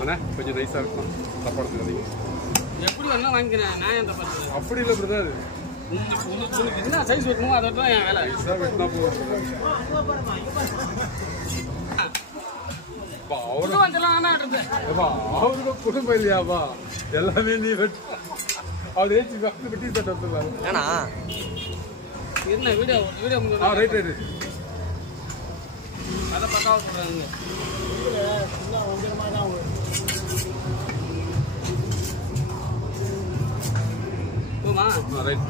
அண்ணா கொஞ்சம் நைஸாக இருக்கும் சாப்பாடு அதிகம் எப்படி வேணா வாங்கிக்கிறேன் நான் எந்த பார்த்து அப்படி இல்லை பிரதர் உனக்கு என்ன சைஸ் வைக்கணுமோ அதை தான் என் வேலை நைஸாக வெட்டினா போதும் அவருக்கு குடும்பம் இல்லையாப்பா எல்லாமே நீ வெட்டு அவர் ஏற்றி வெட்டி தட்டு வந்துடலாம் ஏன்னா என்ன வீடியோ ரைட் ரைட் அதை பக்காவாக சொல்கிறாங்க போமா ரைட்